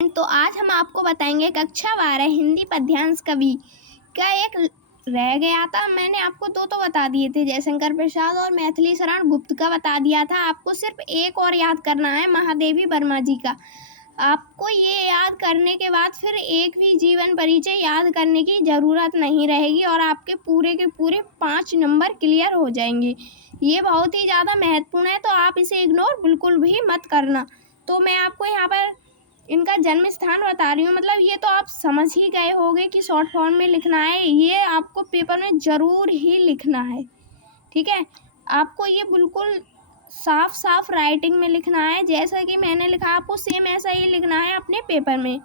तो आज हम आपको बताएंगे कक्षा 12 हिंदी पद्यांश कवि का एक रह गया था। मैंने आपको दो तो बता दिए थे, जयशंकर प्रसाद और मैथिली शरण गुप्त का बता दिया था। आपको सिर्फ एक और याद करना है, महादेवी वर्मा जी का। आपको ये याद करने के बाद फिर एक भी जीवन परिचय याद करने की ज़रूरत नहीं रहेगी और आपके पूरे के पूरे 5 नंबर क्लियर हो जाएंगे। ये बहुत ही ज़्यादा महत्वपूर्ण है, तो आप इसे इग्नोर बिल्कुल भी मत करना। तो मैं आपको यहाँ पर इनका जन्म स्थान बता रही हूँ। मतलब ये तो आप समझ ही गए होंगे कि शॉर्ट फॉर्म में लिखना है, ये आपको पेपर में ज़रूर ही लिखना है, ठीक है। आपको ये बिल्कुल साफ साफ राइटिंग में लिखना है, जैसा कि मैंने लिखा आपको सेम ऐसा ही लिखना है अपने पेपर में।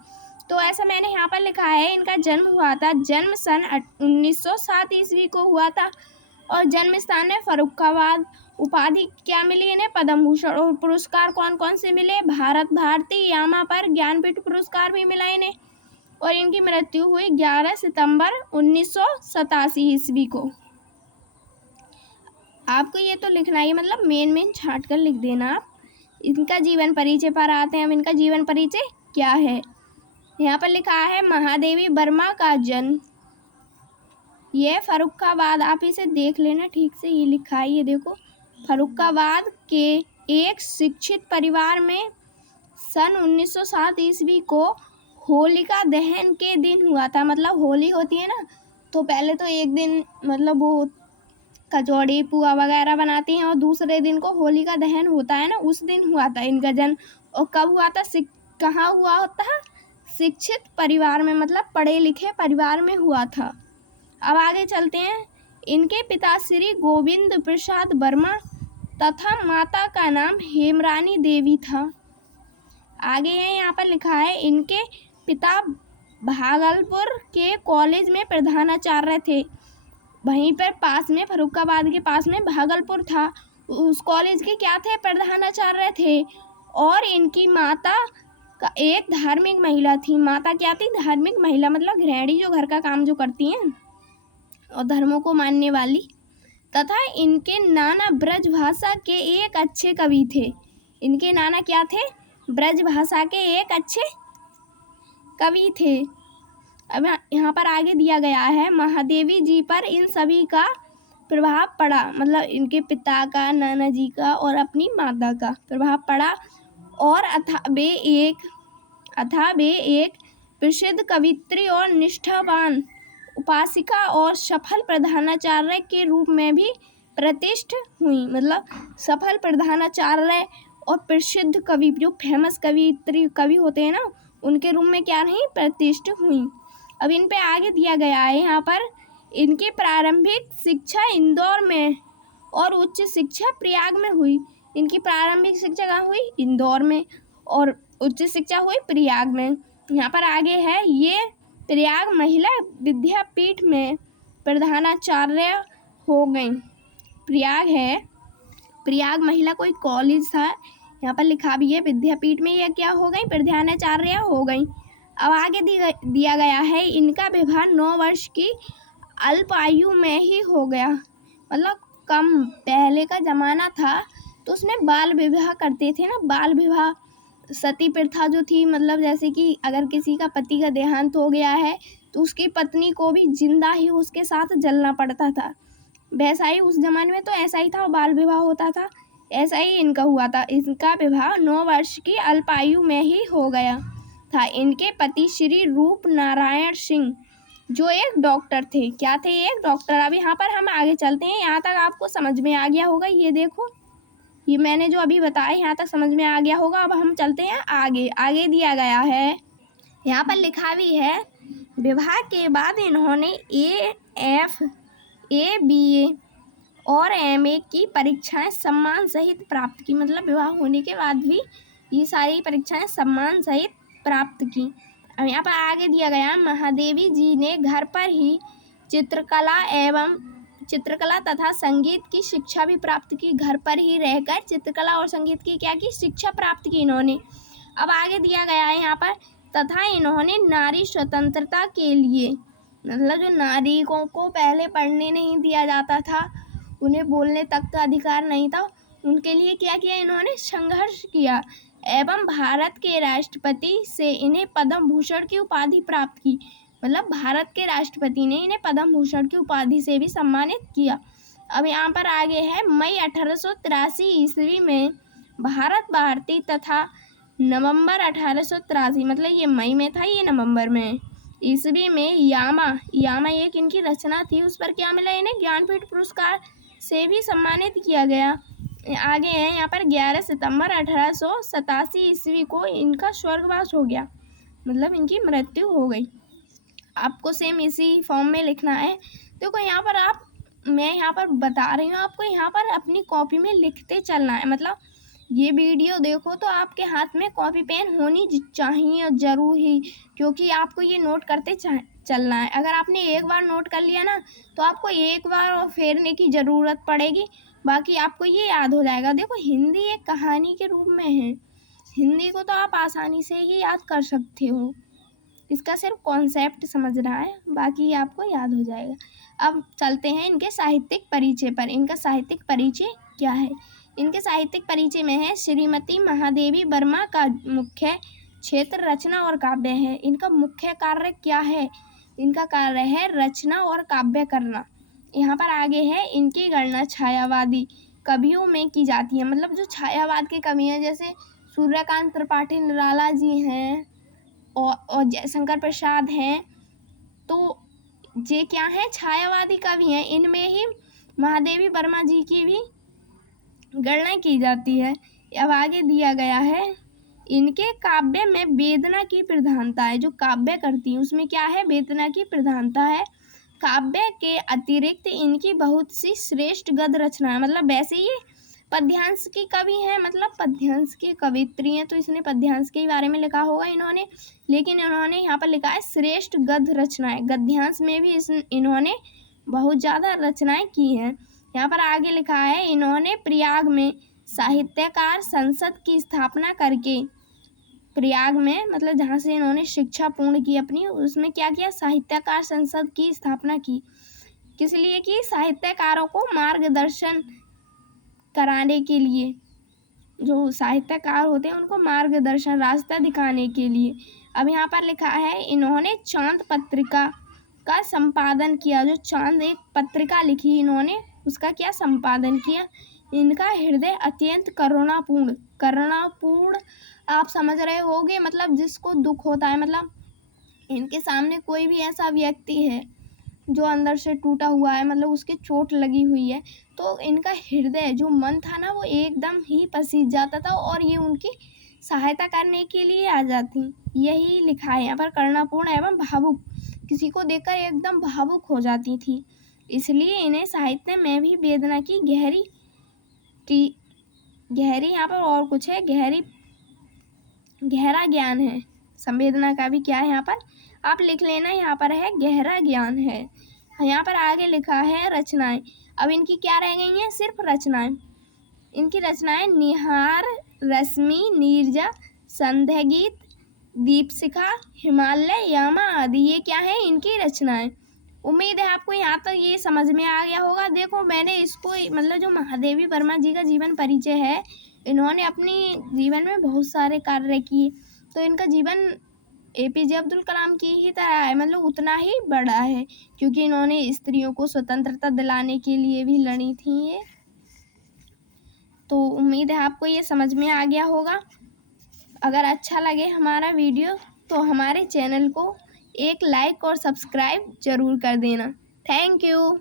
तो ऐसा मैंने यहाँ पर लिखा है, इनका जन्म हुआ था, जन्म सन 1907 ईस्वी को हुआ था और जन्म स्थान है फर्रुखाबाद। उपाधि क्या मिली इन्हें? पद्म भूषण। और पुरस्कार कौन कौन से मिले? भारत भारती, यामा पर ज्ञानपीठ पुरस्कार भी मिला इन्हें। और इनकी मृत्यु हुई 11 सितंबर 1987 ईस्वी को। आपको ये तो लिखना ही, मतलब मेन छांट कर लिख देना आप। इनका जीवन परिचय पर आते हैं। अब इनका जीवन परिचय क्या है? यहाँ पर लिखा है, महादेवी वर्मा का जन्म ये फर्रुखाबाद, आप इसे देख लेना ठीक से, ये लिखा है, ये देखो, फर्रुखाबाद के एक शिक्षित परिवार में सन 1907 ईस्वी को होलिका दहन के दिन हुआ था। मतलब होली होती है ना, तो पहले तो एक दिन मतलब वो कचौड़ी पुआ वगैरह बनाती हैं और दूसरे दिन को होलिका दहन होता है ना, उस दिन हुआ था इनका जन्म। और कब हुआ था? कहाँ हुआ होता? शिक्षित परिवार में, मतलब पढ़े लिखे परिवार में हुआ था। अब आगे चलते हैं। इनके पिता श्री गोविंद प्रसाद वर्मा तथा माता का नाम हेमरानी देवी था। आगे है, यहाँ पर लिखा है, इनके पिता भागलपुर के कॉलेज में प्रधानाचार्य थे। वहीं पर पास में, फर्रुखाबाद के पास में भागलपुर था, उस कॉलेज के क्या थे? प्रधानाचार्य थे। और इनकी माता का एक धार्मिक महिला थी। माता क्या थी? धार्मिक महिला, मतलब गृहिणी, जो घर का काम जो करती हैं और धर्मों को मानने वाली। तथा इनके नाना ब्रज भाषा के एक अच्छे कवि थे। इनके नाना क्या थे? ब्रज भाषा के एक अच्छे कवि थे। अब यहाँ पर आगे दिया गया है, महादेवी जी पर इन सभी का प्रभाव पड़ा, मतलब इनके पिता का, नाना जी का और अपनी माता का प्रभाव पड़ा। और अथा वे एक प्रसिद्ध कवित्री और निष्ठावान उपासिका और सफल प्रधानाचार्य के रूप में भी प्रतिष्ठित हुई। मतलब सफल प्रधानाचार्य और प्रसिद्ध कवि, जो फेमस कवि होते हैं ना, उनके रूप में क्या नहीं? प्रतिष्ठित हुई। अब इन पे आगे दिया गया है, यहाँ पर इनकी प्रारंभिक शिक्षा इंदौर में और उच्च शिक्षा प्रयाग में हुई। इनकी प्रारंभिक शिक्षा कहाँ हुई? इंदौर में, और उच्च शिक्षा हुई प्रयाग में। यहाँ पर आगे है, ये प्रयाग महिला विद्यापीठ में प्रधानाचार्य हो गई। प्रयाग है, प्रयाग महिला कोई कॉलेज था, यहाँ पर लिखा भी है, विद्यापीठ में यह क्या हो गई? प्रधानाचार्य हो गई। अब आगे दिया गया है, इनका विवाह 9 वर्ष की अल्प आयु में ही हो गया। मतलब कम, पहले का ज़माना था तो उसमें बाल विवाह करते थे ना, बाल विवाह, सती प्रथा जो थी, मतलब जैसे कि अगर किसी का पति का देहांत हो गया है तो उसकी पत्नी को भी जिंदा ही उसके साथ जलना पड़ता था। वैसा ही उस जमाने में तो ऐसा ही था, बाल विवाह होता था, ऐसा ही इनका हुआ था। इनका विवाह 9 वर्ष की अल्पायु में ही हो गया था। इनके पति श्री रूप नारायण सिंह जो एक डॉक्टर थे। क्या थे? एक डॉक्टर। अब यहाँ पर हम आगे चलते हैं, यहाँ तक आपको समझ में आ गया होगा। ये देखो, ये मैंने जो अभी बताया यहाँ तक समझ में आ गया होगा। अब हम चलते हैं आगे। आगे दिया गया है, यहाँ पर लिखा भी है, विवाह के बाद इन्होंने ए BA और MA की परीक्षाएं सम्मान सहित प्राप्त की। मतलब विवाह होने के बाद भी ये सारी परीक्षाएं सम्मान सहित प्राप्त की। अब यहाँ पर आगे दिया गया, महादेवी जी ने घर पर ही चित्रकला तथा संगीत की शिक्षा भी प्राप्त की। घर पर ही रहकर चित्रकला और संगीत की क्या की? शिक्षा प्राप्त की इन्होंने। अब आगे दिया गया है यहाँ पर, तथा इन्होंने नारी स्वतंत्रता के लिए, मतलब जो नारियों को पहले पढ़ने नहीं दिया जाता था, उन्हें बोलने तक का अधिकार नहीं था, उनके लिए क्या किया इन्होंने? संघर्ष किया। एवं भारत के राष्ट्रपति से इन्हें पद्म भूषण की उपाधि प्राप्त की। मतलब भारत के राष्ट्रपति ने इन्हें पद्म भूषण की उपाधि से भी सम्मानित किया। अब यहाँ पर आगे है, मई 1883 ईस्वी में भारत भारती तथा नवंबर 1883, मतलब ये मई में था, ये नवंबर में, ईस्वी में यामा एक इनकी रचना थी, उस पर क्या मिला, इन्हें ज्ञानपीठ पुरस्कार से भी सम्मानित किया गया। आगे है यहाँ पर 11 सितंबर 1887 ईस्वी को इनका स्वर्गवास हो गया, मतलब इनकी मृत्यु हो गई। आपको सेम इसी फॉर्म में लिखना है। देखो यहाँ पर मैं यहाँ पर बता रही हूँ, आपको यहाँ पर अपनी कॉपी में लिखते चलना है। मतलब ये वीडियो देखो तो आपके हाथ में कॉपी पेन होनी चाहिए जरूर ही, क्योंकि आपको ये नोट करते चलना है। अगर आपने एक बार नोट कर लिया ना, तो आपको एक बार और फेरने की ज़रूरत पड़ेगी, बाकी आपको ये याद हो जाएगा। देखो हिंदी एक कहानी के रूप में है, हिंदी को तो आप आसानी से ही याद कर सकते हो, इसका सिर्फ कॉन्सेप्ट समझना है, बाकी आपको याद हो जाएगा। अब चलते हैं इनके साहित्यिक परिचय पर। इनका साहित्यिक परिचय क्या है? इनके साहित्यिक परिचय में है, श्रीमती महादेवी वर्मा का मुख्य क्षेत्र रचना और काव्य है। इनका मुख्य कार्य क्या है? इनका कार्य है रचना और काव्य करना। यहाँ पर आगे है, इनकी गणना छायावादी कवियों में की जाती है। मतलब जो छायावाद के कवि हैं, जैसे सूर्यकांत त्रिपाठी निराला जी हैं और जयशंकर प्रसाद हैं, तो ये क्या है, छायावादी कवि हैं। इनमें ही महादेवी वर्मा जी की भी गणना की जाती है। अब आगे दिया गया है, इनके काव्य में वेदना की प्रधानता है। जो काव्य करती है उसमें क्या है, वेदना की प्रधानता है। काव्य के अतिरिक्त इनकी बहुत सी श्रेष्ठ गद्य रचना है। मतलब वैसे ये पद्यांश की कवि हैं, मतलब पद्यांश की कवित्री हैं, तो इसने पद्यांश के बारे में लिखा होगा इन्होंने, लेकिन इन्होंने यहाँ पर लिखा है श्रेष्ठ गद्य रचनाएं। गद्यांश में भी इन्होंने बहुत ज़्यादा रचनाएं की हैं। यहाँ पर आगे लिखा है, इन्होंने प्रयाग में साहित्यकार संसद की स्थापना करके, प्रयाग में मतलब जहाँ से इन्होंने शिक्षा पूर्ण की अपनी, उसमें क्या किया, साहित्यकार संसद की स्थापना की। किस लिए की? साहित्यकारों को मार्गदर्शन कराने के लिए, जो साहित्यकार होते हैं उनको मार्गदर्शन, रास्ता दिखाने के लिए। अब यहाँ पर लिखा है, इन्होंने चांद पत्रिका का संपादन किया। जो चांद एक पत्रिका लिखी इन्होंने, उसका क्या संपादन किया। इनका हृदय अत्यंत करुणापूर्ण आप समझ रहे होगे, मतलब जिसको दुख होता है, मतलब इनके सामने कोई भी ऐसा व्यक्ति है जो अंदर से टूटा हुआ है, मतलब उसके चोट लगी हुई है, तो इनका हृदय जो मन था ना, वो एकदम ही पसीज जाता था और ये उनकी सहायता करने के लिए आ जाती। यही लिखा है यहाँ पर, करुणापूर्ण एवं भावुक, किसी को देखकर एकदम भावुक हो जाती थी, इसलिए इन्हें साहित्य में भी वेदना की गहरी यहाँ पर और कुछ है, गहरा ज्ञान है। संवेदना का भी क्या है यहाँ पर, आप लिख लेना, यहाँ पर है गहरा ज्ञान है। यहाँ पर आगे लिखा है रचनाएं। अब इनकी क्या रह गई हैं, सिर्फ रचनाएं। इनकी रचनाएं निहार, रश्मि, नीरजा, संध्या गीत, दीपशिखा, हिमालय, यामा आदि, ये क्या है, इनकी रचनाएं। उम्मीद है आपको यहाँ तक ये समझ में आ गया होगा। देखो मैंने इसको, मतलब जो महादेवी वर्मा जी का जीवन परिचय है, इन्होंने अपनी जीवन में बहुत सारे कार्य किए, तो इनका जीवन APJ अब्दुल कलाम की ही तरह है, मतलब उतना ही बड़ा है, क्योंकि इन्होंने स्त्रियों को स्वतंत्रता दिलाने के लिए भी लड़ी थी ये। तो उम्मीद है आपको ये समझ में आ गया होगा। अगर अच्छा लगे हमारा वीडियो तो हमारे चैनल को एक लाइक और सब्सक्राइब ज़रूर कर देना। Thank you.